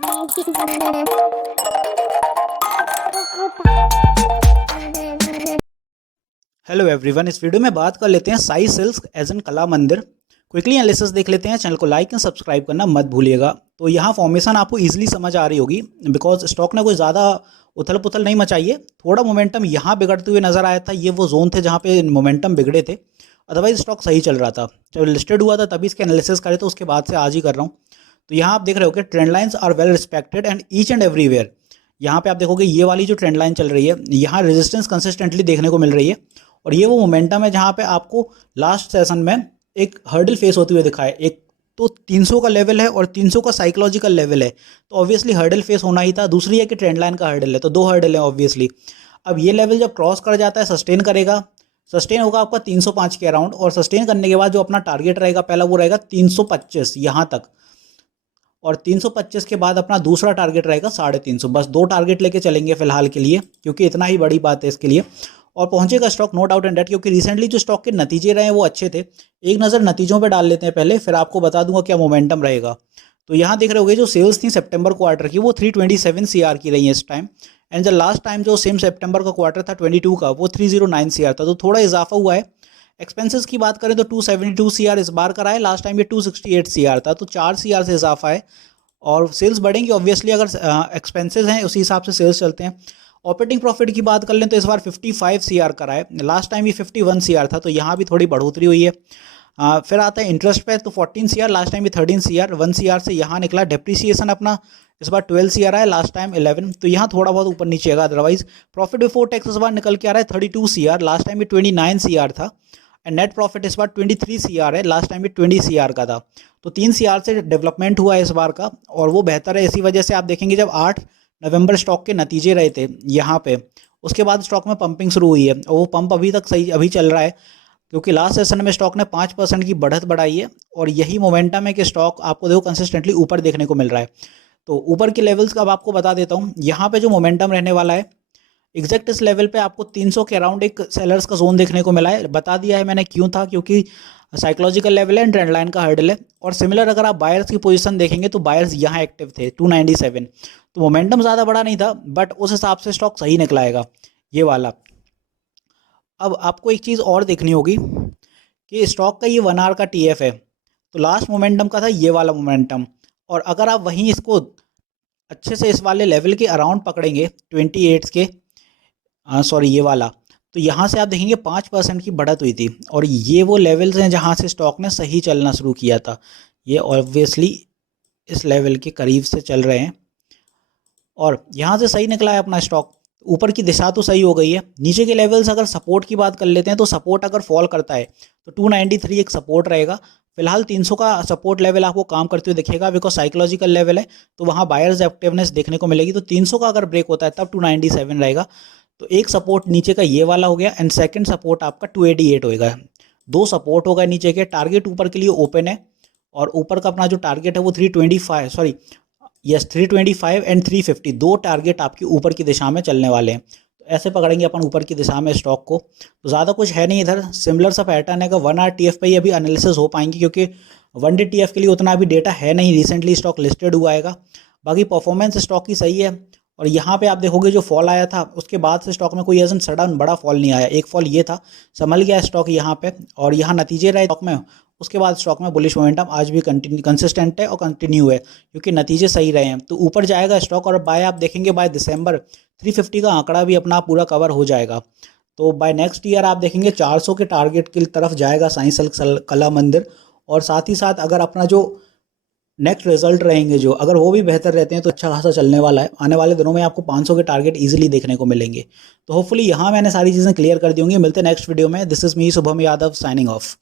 Hello everyone, इस video में बात कर लेते हैं साई सिल्क्स एज एन कला मंदिर। क्विकली एनालिसिस देख लेते हैं। चैनल को लाइक एंड सब्सक्राइब करना मत भूलिएगा। तो यहाँ फॉर्मेशन आपको इजीली समझ आ रही होगी, बिकॉज स्टॉक ने कोई ज़्यादा उथल पुथल नहीं मचाई है। थोड़ा मोमेंटम यहाँ बिगड़ते हुए नजर आया था। ये वो जोन थे जहाँ पे मोमेंटम बिगड़े थे, अदरवाइज स्टॉक सही चल रहा था। जब लिस्टेड हुआ था तभी इसके एनालिसिस करे, तो उसके बाद से आज ही कर रहा हूँ। तो यहाँ आप देख रहे हो कि trend lines are well respected and each and everywhere. यहाँ पे आप देखोगे ये वाली जो ट्रेंड लाइन चल रही है, यहाँ रेजिस्टेंस कंसिस्टेंटली देखने को मिल रही है। और ये वो मोमेंटम है जहाँ पे आपको लास्ट सेशन में एक हर्डल फेस होते हुए दिखा है। एक तो 300 का लेवल है और 300 का साइकोलॉजिकल लेवल है, तो ऑब्वियसली हर्डल फेस होना ही था। दूसरी है कि ट्रेंड लाइन का हर्डल है, तो दो हर्डल है ऑब्वियसली। अब ये लेवल जब क्रॉस कर जाता है, सस्टेन करेगा, सस्टेन होगा आपका 305 के अराउंड। और सस्टेन करने के बाद जो अपना टारगेट रहेगा पहला, वो रहेगा 325 यहाँ तक। और 325 के बाद अपना दूसरा टारगेट रहेगा 350। बस दो टारगेट लेके चलेंगे फिलहाल के लिए, क्योंकि इतना ही बड़ी बात है इसके लिए। और पहुंचेगा stock, no doubt in date, क्योंकि रिसेंटली जो स्टॉक के नतीजे रहे हैं वो अच्छे थे। एक नज़र नतीजों पे डाल लेते हैं पहले, फिर आपको बता दूंगा क्या मोमेंटम रहेगा। तो यहाँ देख रहे होगे जो सेल्स थी सितंबर क्वार्टर की, वो 327 सीआर की रही है इस टाइम। एंड जो लास्ट टाइम जो सेम सितंबर का क्वार्टर था 22 का, वो 309 सीआर था। तो थोड़ा इजाफा हुआ है। एक्सपेंसेस की बात करें तो 272 सीआर इस बार का है, लास्ट टाइम ये 268 सीआर था, तो 4 सीआर से इजाफा है। और सेल्स बढ़ेंगी ऑब्वियसली, अगर एक्सपेंसेस हैं उसी हिसाब से सेल्स चलते हैं। ऑपरेटिंग प्रॉफिट की बात कर लें तो इस बार 55 सीआर का है, लास्ट टाइम ये 51 सीआर था, तो यहाँ भी थोड़ी बढ़ोतरी हुई है। फिर आता है इंटरेस्ट पे, तो 14 सीआर, लास्ट टाइम भी 13 सीआर, 1 सीआर से यहाँ निकला। डेप्रिसिएशन अपना इस बार 12 सीआर है, लास्ट टाइम 11, तो यहाँ थोड़ा बहुत ऊपर नीचे आएगा। अदरवाइज प्रॉफिट बिफोर टैक्स इस बार निकल के आ रहा है 32 सीआर, लास्ट टाइम भी 29 सीआर था। एंड नेट प्रॉफिट इस बार 23 सीआर है, लास्ट टाइम भी 20 सीआर का था। तो 3 सीआर से डेवलपमेंट हुआ है इस बार का, और वो बेहतर है। इसी वजह से आप देखेंगे जब 8 नवंबर स्टॉक के नतीजे रहे थे यहाँ पे, उसके बाद स्टॉक में पंपिंग शुरू हुई है, और वो पंप अभी तक सही अभी चल रहा है, क्योंकि लास्ट सेशन में स्टॉक ने 5% की बढ़त बढ़ाई है। और यही मोमेंटम है कि स्टॉक आपको देखो कंसिस्टेंटली ऊपर देखने को मिल रहा है। तो ऊपर के लेवल्स का अब आपको बता देता हूँ। यहाँ पे जो मोमेंटम रहने वाला है, एग्जैक्ट इस लेवल पे आपको 300 के अराउंड एक सेलर्स का जोन देखने को मिला है। बता दिया है मैंने क्यों था, क्योंकि साइकोलॉजिकल लेवल है एंड ट्रेंड लाइन का हर्डल है। और सिमिलर अगर आप बायर्स की पोजीशन देखेंगे तो बायर्स यहाँ एक्टिव थे 297। तो मोमेंटम ज़्यादा बड़ा नहीं था, बट उस हिसाब से स्टॉक सही निकलाएगा ये वाला। अब आपको एक चीज़ और देखनी होगी कि स्टॉक का ये 1 आवर का टीएफ है, तो लास्ट मोमेंटम का था ये वाला मोमेंटम। और अगर आप वहीं इसको अच्छे से इस वाले लेवल के अराउंड पकड़ेंगे 28 के, सॉरी ये वाला, तो यहाँ से आप देखेंगे 5% की बढ़त हुई थी। और ये वो लेवल्स हैं जहाँ से स्टॉक ने सही चलना शुरू किया था। ये ऑब्वियसली इस लेवल के करीब से चल रहे हैं, और यहाँ से सही निकला है अपना स्टॉक। ऊपर की दिशा तो सही हो गई है। नीचे के लेवल्स अगर सपोर्ट की बात कर लेते हैं, तो सपोर्ट अगर फॉल करता है तो 293 एक सपोर्ट रहेगा। फिलहाल 300 का सपोर्ट लेवल आपको काम करते हुए दिखेगा, बिकॉज साइकोलॉजिकल लेवल है, तो वहाँ बायर्स एक्टिवनेस देखने को मिलेगी। तो 300 का अगर ब्रेक होता है तब 297 रहेगा। तो एक सपोर्ट नीचे का ये वाला हो गया, एंड सेकंड सपोर्ट आपका 288 होएगा। दो सपोर्ट होगा नीचे के। टारगेट ऊपर के लिए ओपन है, और ऊपर का अपना जो टारगेट है वो 325, सॉरी यस 325 एंड 350, दो टारगेट आपके ऊपर की दिशा में चलने वाले हैं। तो ऐसे पकड़ेंगे अपन ऊपर की दिशा में स्टॉक को। तो ज़्यादा कुछ है नहीं इधर, सिमिलर सा पैटर्न है। 1 आवर टीएफ पे ही अभी एनालिसिस हो पाएंगे, क्योंकि 1 डे टीएफ के लिए उतना अभी डेटा है नहीं, रिसेंटली स्टॉक लिस्टेड हुआ है। बाकी परफॉर्मेंस स्टॉक की सही है। और यहाँ पे आप देखोगे जो फॉल आया था उसके बाद से स्टॉक में कोई ऐसा सडन बड़ा फॉल नहीं आया। एक फॉल ये था, संभल गया स्टॉक यहाँ पे, और यहाँ नतीजे रहे स्टॉक में, उसके बाद स्टॉक में बुलिश मोमेंटम आज भी कंसिस्टेंट है और कंटिन्यू है, क्योंकि नतीजे सही रहे हैं। तो ऊपर जाएगा स्टॉक, और बाय आप देखेंगे बाय दिसंबर 350 का आंकड़ा भी अपना पूरा कवर हो जाएगा। तो बाय नेक्स्ट ईयर आप देखेंगे 400 के टारगेट की तरफ जाएगा साई सिल्क कला मंदिर। और साथ ही साथ अगर अपना जो नेक्स्ट रिजल्ट रहेंगे जो, अगर वो भी बेहतर रहते हैं, तो अच्छा खासा चलने वाला है। आने वाले दिनों में आपको 500 के टारगेट इजीली देखने को मिलेंगे। तो होपफुली यहाँ मैंने सारी चीज़ें क्लियर कर दी होंगी। मिलते हैं नेक्स्ट वीडियो में। This is me Shubham Yadav signing off.